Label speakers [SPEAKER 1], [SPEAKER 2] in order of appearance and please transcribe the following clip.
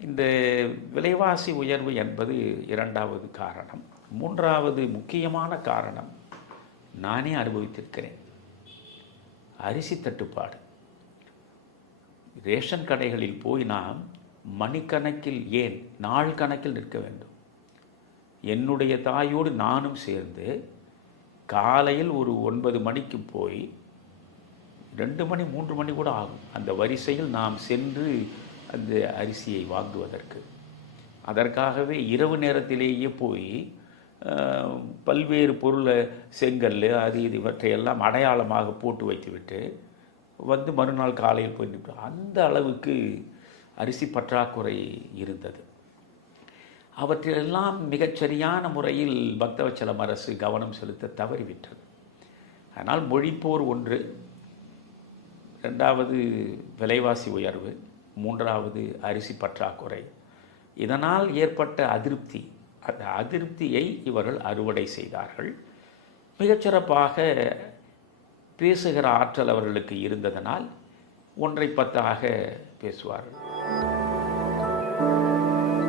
[SPEAKER 1] இந்த விலைவாசி உயர்வு என்பது இரண்டாவது காரணம். மூன்றாவது முக்கியமான காரணம் நானே அனுபவித்திருக்கிறேன். அரிசி தட்டுப்பாடு. ரேஷன் கடைகளில் போய் நாம் மணிக்கணக்கில் ஏன் நாள் கணக்கில் நிற்க வேண்டும்? என்னுடைய தாயோடு நானும் சேர்ந்து காலையில் ஒரு ஒன்பது மணிக்கு போய் ரெண்டு மணி மூன்று மணி கூட ஆகும். அந்த வரிசையில் நாம் சென்று அந்த அரிசியை வாங்குவதற்கு. அதற்காகவே இரவு நேரத்திலேயே போய் பல்வேறு பொருளை செங்கல் அது இது இவற்றையெல்லாம் அடையாளமாக போட்டு வைத்துவிட்டு வந்து மறுநாள் காலையில் போய் நிற்போம் அந்த அளவுக்கு அரிசி பற்றாக்குறை இருந்தது. அவற்றிலெல்லாம் மிகச்சரியான முறையில் பக்தவச்சலம் அரசு கவனம் செலுத்த தவறிவிட்டது. ஆனால் மொழிப்போர் ஒன்று ரெண்டாவது விலைவாசி உயர்வு மூன்றாவது அரிசி பற்றாக்குறை. இதனால் ஏற்பட்ட அதிருப்தி அந்த அதிருப்தியை இவர்கள் அறுவடை செய்தார்கள். மிகச்சிறப்பாக பேசுகிற ஆற்றல் அவர்களுக்கு இருந்ததனால் ஒன்றை பத்தாக பேசுவார்கள்.